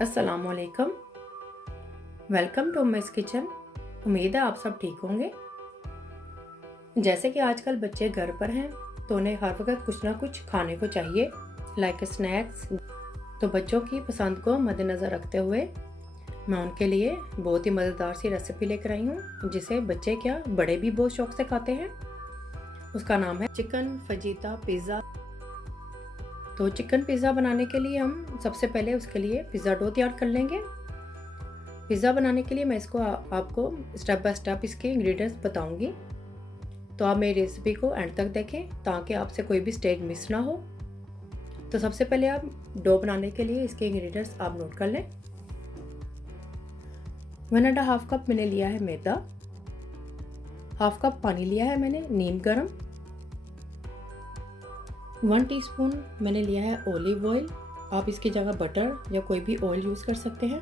अस्सलामुअलैकुम। Welcome to माइस kitchen. उम्मीद है आप सब ठीक होंगे। जैसे कि आजकल बच्चे घर पर हैं तो उन्हें हर वक्त कुछ ना कुछ खाने को चाहिए, लाइक स्नैक्स। तो बच्चों की पसंद को मद्देनज़र रखते हुए मैं उनके लिए बहुत ही मज़ेदार सी रेसिपी लेकर आई हूँ, जिसे बच्चे क्या बड़े भी बहुत शौक से खाते हैं। उसका नाम है चिकन फजीता पिज़्ज़ा। तो चिकन पिज़्ज़ा बनाने के लिए हम सबसे पहले उसके लिए पिज़्ज़ा डो तैयार कर लेंगे। पिज़्ज़ा बनाने के लिए मैं इसको आपको स्टेप बाय स्टेप इसके इंग्रेडिएंट्स बताऊंगी, तो आप मेरी रेसिपी को एंड तक देखें ताकि आपसे कोई भी स्टेज मिस ना हो। तो सबसे पहले आप डो बनाने के लिए इसके इंग्रेडिएंट्स आप नोट कर लें। 1.5 कप मैंने लिया है मैदा, 1/2 कप पानी लिया है मैंने नीम गर्म, 1 टीस्पून मैंने लिया है ऑलिव ऑयल, आप इसकी जगह बटर या कोई भी ऑयल यूज़ कर सकते हैं।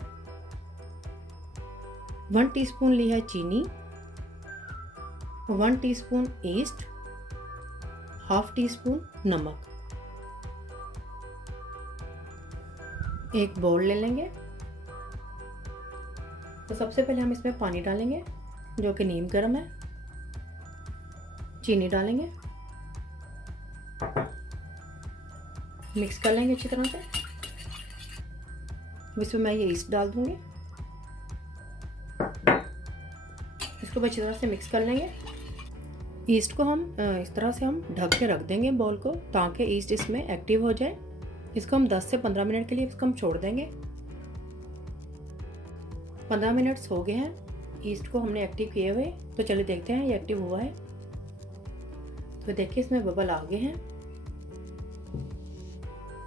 1 टीस्पून ली है चीनी, 1 टीस्पून ईस्ट, 1/2 टीस्पून नमक। एक बाउल ले लेंगे। तो सबसे पहले हम इसमें पानी डालेंगे जो कि नीम गर्म है, चीनी डालेंगे, मिक्स कर लेंगे अच्छी तरह से। इसमें मैं ये ईस्ट डाल दूंगी, इसको अच्छी तरह से मिक्स कर लेंगे। ईस्ट को हम इस तरह से हम ढक के रख देंगे बाउल को, ताकि ईस्ट इसमें एक्टिव हो जाए। इसको हम 10 से 15 मिनट के लिए इसको हम छोड़ देंगे। 15 मिनट्स हो गए हैं ईस्ट को हमने एक्टिव किए हुए, तो चलिए देखते हैं ये एक्टिव हुआ है। तो देखिए इसमें बबल आ गए हैं।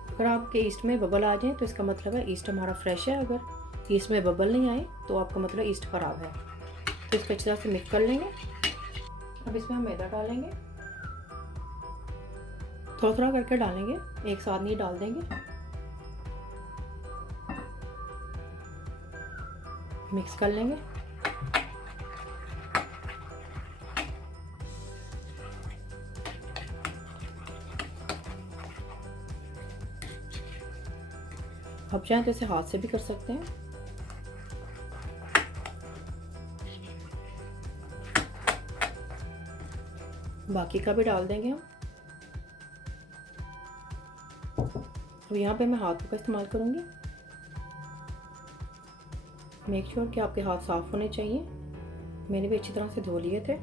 अगर आपके ईस्ट में बबल आ जाए तो इसका मतलब है ईस्ट हमारा फ्रेश है। अगर ईस्ट में बबल नहीं आए तो आपका मतलब ईस्ट खराब है। तो इसको अच्छी तरह से मिक्स कर लेंगे। अब इसमें हम मैदा डालेंगे, थोड़ा थोड़ा करके डालेंगे, एक साथ नहीं डाल देंगे। मिक्स कर लेंगे। आप चाहें तो इसे हाथ से भी कर सकते हैं। बाकी का भी डाल देंगे हम। तो यहाँ पे मैं हाथों का इस्तेमाल करूँगी। मेक श्योर कि आपके हाथ साफ होने चाहिए। मैंने भी अच्छी तरह से धो लिए थे।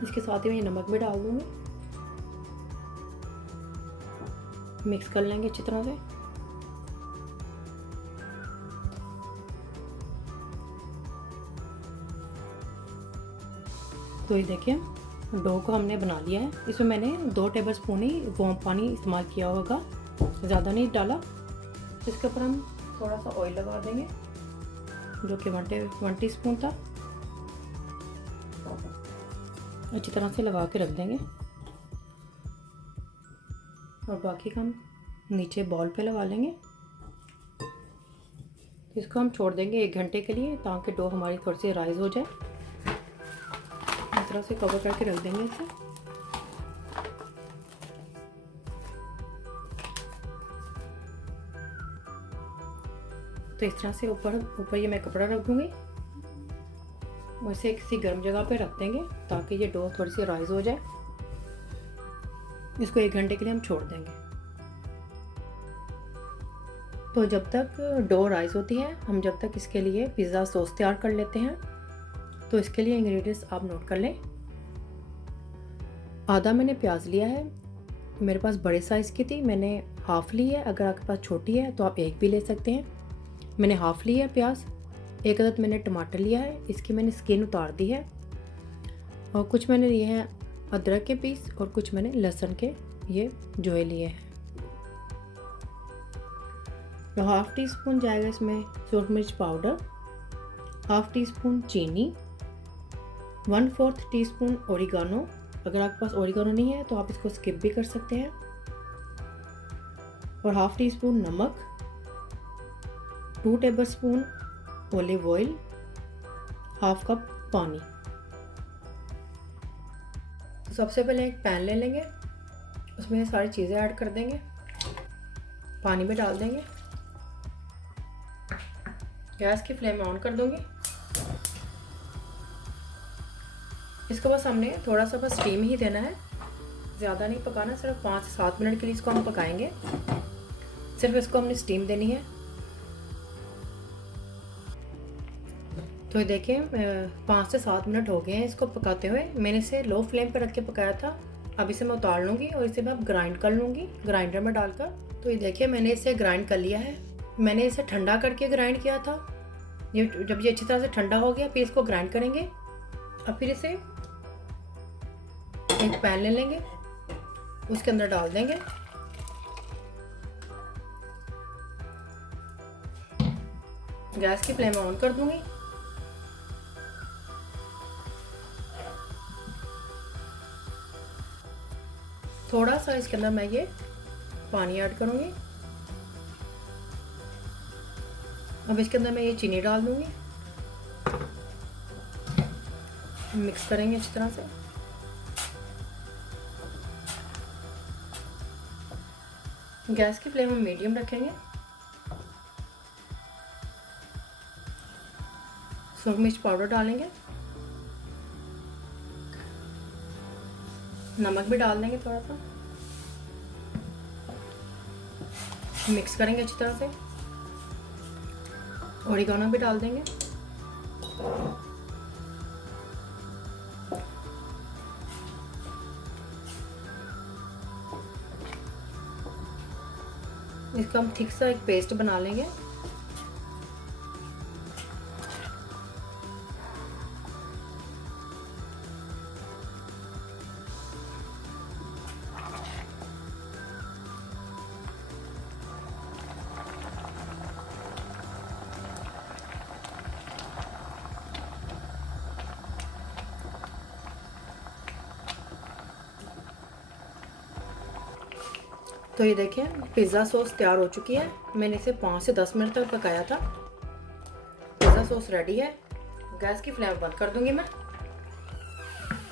इसके साथ ही मैं नमक भी डाल दूँगी। मिक्स कर लेंगे अच्छी तरह से। तो ये देखिए डो को हमने बना लिया है। इसमें मैंने 2 टेबल स्पून ही वार्म पानी इस्तेमाल किया होगा, ज़्यादा नहीं डाला। इसके ऊपर हम थोड़ा सा ऑयल लगा देंगे जो कि 1 टीस्पून था। अच्छी तरह से लगा के रख देंगे और बाकी का हम नीचे बॉल पे लगा लेंगे। इसको हम छोड़ देंगे 1 घंटे के लिए, ताकि डो हमारी थोड़ी सी राइज हो जाए। इस तरह से कवर करके रख देंगे इसे। तो इस तरह से ऊपर ये मैं कपड़ा रख दूंगी, वैसे किसी गर्म जगह पे रख देंगे ताकि ये डो थोड़ी सी राइज हो जाए। इसको 1 घंटे के लिए हम छोड़ देंगे। तो जब तक डो राइज होती है, हम जब तक इसके लिए पिज़्ज़ा सॉस तैयार कर लेते हैं। तो इसके लिए इंग्रेडिएंट्स आप नोट कर लें। आधा मैंने प्याज लिया है, मेरे पास बड़े साइज़ की थी, मैंने हाफ़ ली है। अगर आपके पास छोटी है तो आप एक भी ले सकते हैं। मैंने हाफ़ ली है प्याज। 1 अदद मैंने टमाटर लिया है, इसकी मैंने स्किन उतार दी है। और कुछ मैंने लिए हैं अदरक के पीस और कुछ मैंने लहसुन के ये जोए लिए हैं। तो 1/2 टीस्पून जाएगा इसमें सूरज मिर्च पाउडर, 1/2 टीस्पून चीनी, 1/4 टीस्पून ओरिगानो। अगर आपके पास ओरिगानो नहीं है तो आप इसको स्किप भी कर सकते हैं। और 1/2 टीस्पून नमक, 2 टेबलस्पून ऑलिव ऑयल, 1/2 कप पानी। सबसे पहले एक पैन ले लेंगे, उसमें सारी चीज़ें ऐड कर देंगे, पानी भी डाल देंगे, गैस की फ्लेम ऑन कर दूंगी। इसको बस हमने थोड़ा सा बस स्टीम ही देना है, ज़्यादा नहीं पकाना, सिर्फ 5 से 7 मिनट के लिए इसको हम पकाएंगे। सिर्फ इसको हमने स्टीम देनी है। तो ये देखिए 5 से 7 मिनट हो गए हैं इसको पकाते हुए। मैंने इसे लो फ्लेम पर रख के पकाया था। अब इसे मैं उतार लूँगी और इसे मैं अब ग्राइंड कर लूँगी ग्राइंडर में डालकर। तो ये देखिए मैंने इसे ग्राइंड कर लिया है। मैंने इसे ठंडा करके ग्राइंड किया था। ये जब ये अच्छी तरह से ठंडा हो गया फिर इसको ग्राइंड करेंगे। अब फिर इसे एक पैन ले लेंगे, उसके अंदर डाल देंगे, गैस की फ्लेम ऑन कर दूंगी। थोड़ा सा इसके अंदर मैं ये पानी ऐड करूंगी। अब इसके अंदर मैं ये चीनी डाल दूंगी, मिक्स करेंगे अच्छी तरह से। गैस की फ्लेम हम मीडियम रखेंगे। सूरज मिर्च पाउडर डालेंगे, नमक भी डाल देंगे थोड़ा सा, मिक्स करेंगे अच्छी तरह से। ओरिगानो भी डाल देंगे। इसका हम ठीक सा एक पेस्ट बना लेंगे। तो ये देखिए पिज़्ज़ा सॉस तैयार हो चुकी है। मैंने इसे 5 से 10 मिनट तक पकाया था। पिज़्ज़ा सॉस रेडी है। गैस की फ्लेम बंद कर दूंगी मैं।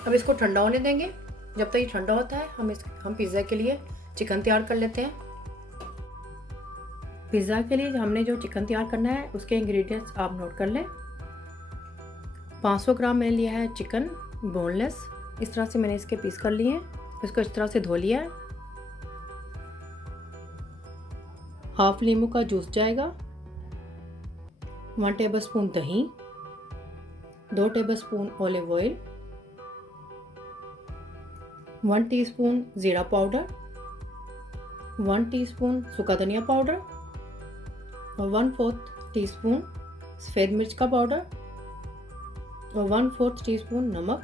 अब इसको ठंडा होने देंगे। जब तक ये ठंडा होता है हम पिज़्ज़ा के लिए चिकन तैयार कर लेते हैं। पिज़्ज़ा के लिए हमने जो चिकन तैयार करना है उसके इंग्रेडिएंट्स आप नोट कर लें। 500 ग्राम मैंने लिया है चिकन बोनलेस। इस तरह से मैंने इसके पीस कर लिए हैं। इसको इस तरह से धो लिया है। हाफ नींबू का जूस जाएगा, 1 टेबलस्पून दही, 2 टेबलस्पून ऑलिव ऑयल, 1 टीस्पून जीरा पाउडर, 1 टीस्पून सूखा धनिया पाउडर और 1/4 टीस्पून सफ़ेद मिर्च का पाउडर और 1/4 टीस्पून नमक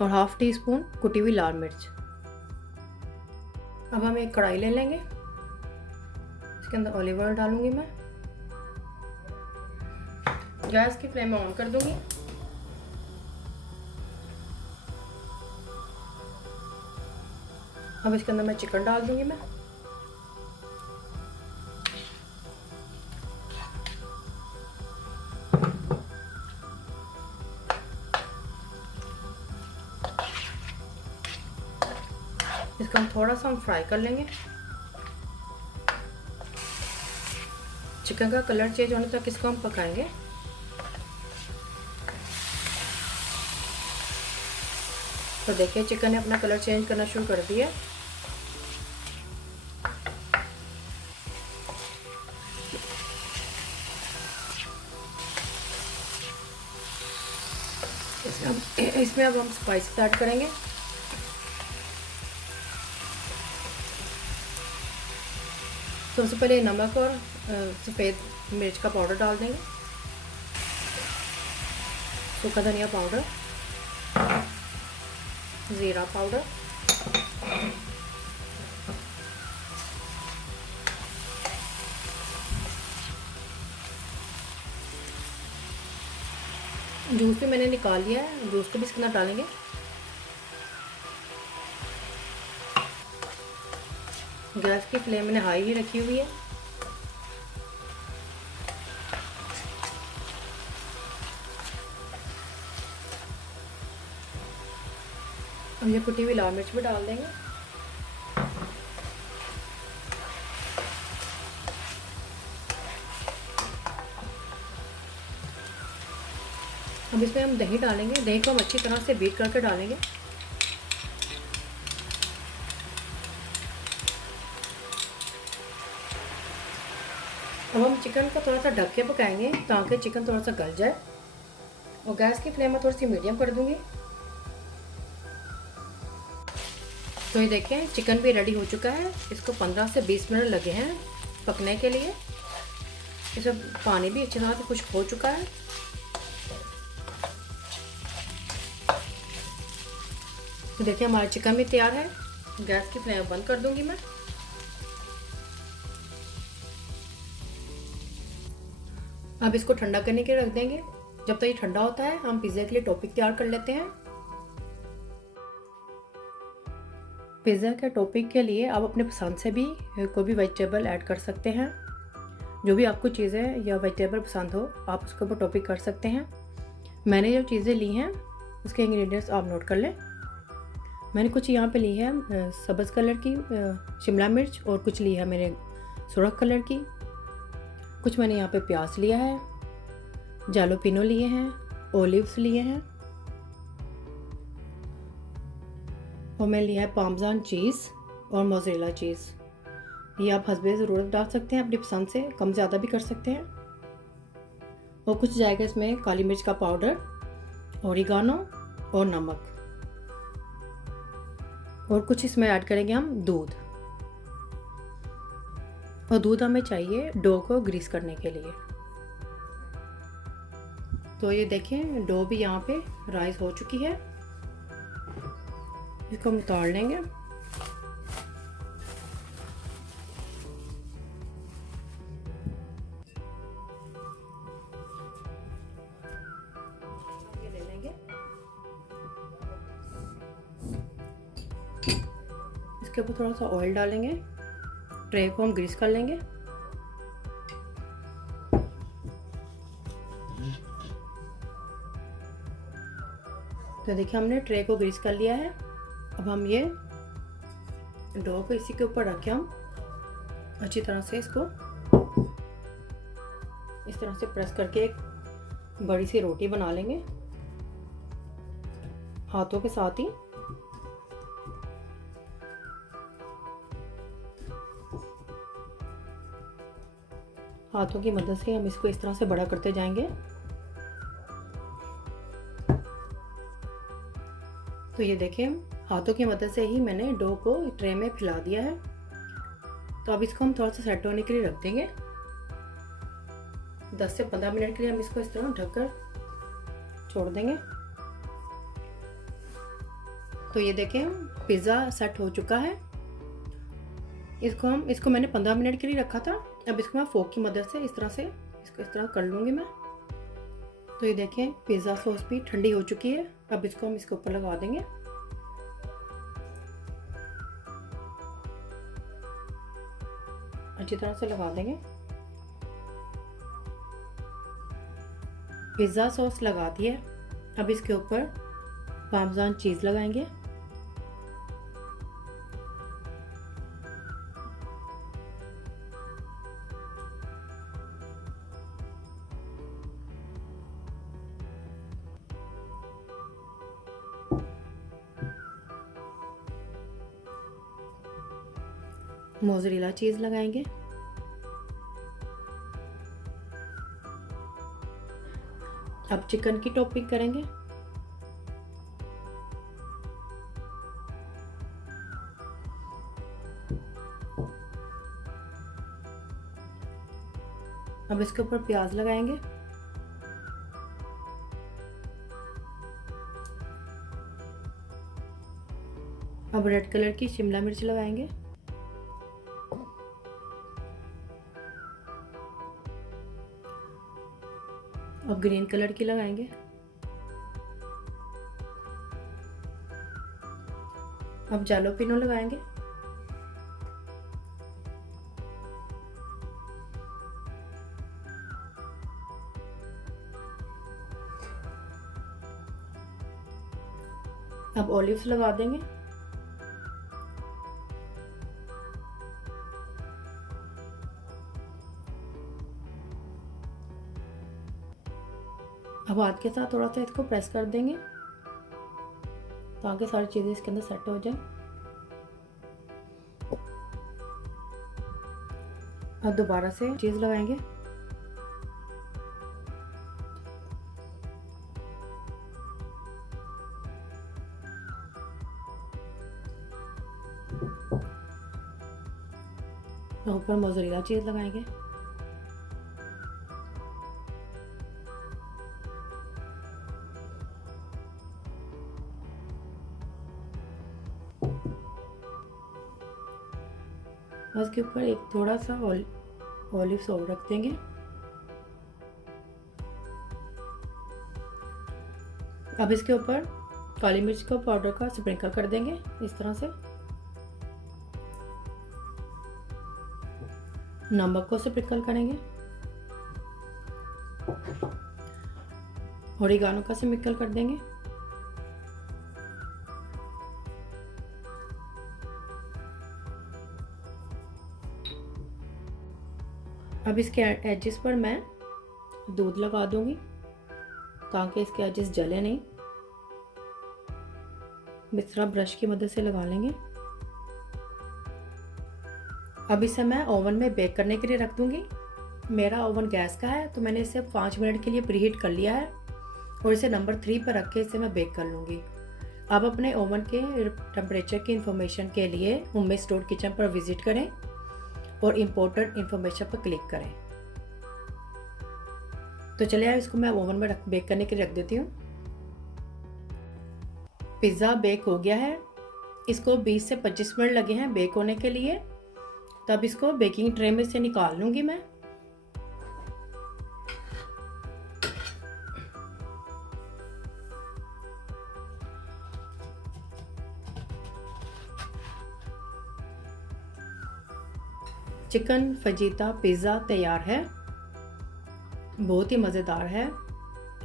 और हाफ टी स्पून कुटी हुई लाल मिर्च। अब हम एक कढ़ाई ले लेंगे, इसके अंदर ऑलिव ऑयल डालूंगी मैं। गैस की फ्लेम ऑन कर दूंगी। अब इसके अंदर मैं चिकन डाल दूंगी मैं। इसको हम थोड़ा सा फ्राई कर लेंगे। चिकन का कलर चेंज होने तक इसको हम पकाएंगे। तो देखिए चिकन ने अपना कलर चेंज करना शुरू कर दिया। इसमें अब हम स्पाइस ऐड करेंगे। सबसे पहले नमक और सफ़ेद मिर्च का पाउडर डाल देंगे, सूखा धनिया पाउडर, ज़ीरा पाउडर, जूस भी मैंने निकाल लिया है, जूस को भी इसके अंदर डालेंगे। गैस की फ्लेम मैंने हाई ही रखी हुई है। अब ये कुटी हुई लाल मिर्च भी डाल देंगे। अब इसमें हम दही डालेंगे। दही को हम अच्छी तरह से बीट करके डालेंगे। अब हम चिकन को थोड़ा सा ढक के पकाएंगे ताकि चिकन थोड़ा सा गल जाए। और गैस की फ्लेम में थोड़ी सी मीडियम कर दूंगी। तो ये देखें चिकन भी रेडी हो चुका है। इसको 15 से 20 मिनट लगे हैं पकने के लिए। इसमें पानी भी अच्छी तरह से खुश्क हो चुका है। तो देखिए हमारा चिकन भी तैयार है। गैस की फ्लेम बंद कर दूंगी मैं। अब इसको ठंडा करने के लिए रख देंगे। जब तक ये ठंडा होता है हम पिज़्ज़ा के लिए टॉपिंग तैयार कर लेते हैं। पिज़्ज़ा के टॉपिंग के लिए आप अपने पसंद से भी कोई भी वेजिटेबल ऐड कर सकते हैं। जो भी आपको चीज़ें या वेजिटेबल पसंद हो आप उसके ऊपर टॉपिंग कर सकते हैं। मैंने जो चीज़ें ली हैं उसके इंग्रेडिएंट्स आप नोट कर लें। मैंने कुछ यहाँ पे ली है सब्ज़ कलर की शिमला मिर्च, और कुछ ली है मैंने सुर्ख कलर की। कुछ मैंने यहाँ पे प्याज लिया है, जालोपिनो लिए हैं, ओलिव्स लिए हैं, और मैं लिया है पार्मेजान चीज़ और मोज़रेला चीज़। ये आप हस्बे ज़रूरत डाल सकते हैं, अपनी पसंद से कम ज़्यादा भी कर सकते हैं। और कुछ जाएगा इसमें काली मिर्च का पाउडर, ओरिगानो और नमक। और कुछ इसमें ऐड करेंगे हम दूध। और दूध हमें चाहिए डो को ग्रीस करने के लिए। तो ये देखें डो भी यहाँ पे राइस हो चुकी है। इसको हम उतार लेंगे। ये ले लेंगे। इसके ऊपर थोड़ा सा ऑयल डालेंगे। ट्रे को हम ग्रीस कर लेंगे। तो देखिए हमने ट्रे को ग्रीस कर लिया है। अब हम ये डो को इसी के ऊपर रख के हम अच्छी तरह से इसको इस तरह से प्रेस करके एक बड़ी सी रोटी बना लेंगे हाथों के साथ ही। हाथों की मदद से हम इसको इस तरह से बड़ा करते जाएंगे। तो ये देखें हाथों की मदद से ही मैंने डो को ट्रे में फैला दिया है। तो अब इसको हम थोड़ा सा सेट होने के लिए रख देंगे। 10 से 15 मिनट के लिए हम इसको इस तरह ढककर छोड़ देंगे। तो ये देखें पिज़्ज़ा सेट हो चुका है। इसको मैंने 15 मिनट के लिए रखा था। अब इसको मैं फोक की मदद से इस तरह से इसको इस तरह कर लूँगी मैं। तो ये देखें पिज़्ज़ा सॉस भी ठंडी हो चुकी है। अब इसको हम इसके ऊपर लगा देंगे। अच्छी तरह से लगा देंगे। पिज़्ज़ा सॉस लगा दिया। अब इसके ऊपर पार्मेजान चीज़ लगाएंगे। मोज़रेला चीज़ लगाएंगे। अब चिकन की टॉपिंग करेंगे। अब इसके ऊपर प्याज लगाएंगे। अब रेड कलर की शिमला मिर्च लगाएंगे। अब ग्रीन कलर की लगाएंगे। अब जालोपिनो लगाएंगे। अब ऑलिव्स लगा देंगे। अब हाथ के साथ थोड़ा सा इसको प्रेस कर देंगे ताकि सारी चीज़ें इसके अंदर सेट हो जाए। अब दोबारा से चीज़ लगाएंगे। ऊपर मोज़रेला चीज़ लगाएंगे। उसके ऊपर एक थोड़ा सा ऑलिव ऑयल रख देंगे। अब इसके ऊपर काली मिर्च का पाउडर का स्प्रिंकल कर देंगे इस तरह से। नमक को स्प्रिंकल करेंगे। ओरिगानो का स्प्रिंकल कर देंगे। अब इसके एजेस पर मैं दूध लगा दूंगी ताकि इसके एजेस जले नहीं। इस तरह ब्रश की मदद से लगा लेंगे। अब इसे मैं ओवन में बेक करने के लिए रख दूंगी। मेरा ओवन गैस का है तो मैंने इसे 5 मिनट के लिए प्रीहीट कर लिया है और इसे नंबर 3 पर रख के इसे मैं बेक कर लूँगी। अब अपने ओवन के टेम्परेचर की इंफॉर्मेशन के लिए उम्मीद स्टोर किचन पर विजिट करें और इम्पोर्टेंट इंफॉर्मेशन पर क्लिक करें। तो चलिए अब इसको मैं ओवन में बेक करने के लिए रख देती हूँ। पिज़्ज़ा बेक हो गया है। इसको 20 से 25 मिनट लगे हैं बेक होने के लिए। तब इसको बेकिंग ट्रे में से निकाल लूँगी मैं। चिकन फजीता पिज़्ज़ा तैयार है। बहुत ही मज़ेदार है।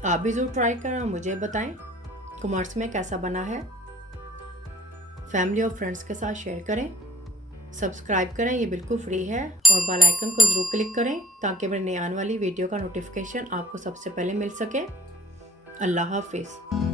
आप भी ज़रूर ट्राई करें और मुझे बताएं कमेंट्स में कैसा बना है। फैमिली और फ्रेंड्स के साथ शेयर करें। सब्सक्राइब करें, ये बिल्कुल फ्री है। और बेल आइकन को ज़रूर क्लिक करें ताकि मेरे नई आने वाली वीडियो का नोटिफिकेशन आपको सबसे पहले मिल सके। अल्लाह हाफिज़।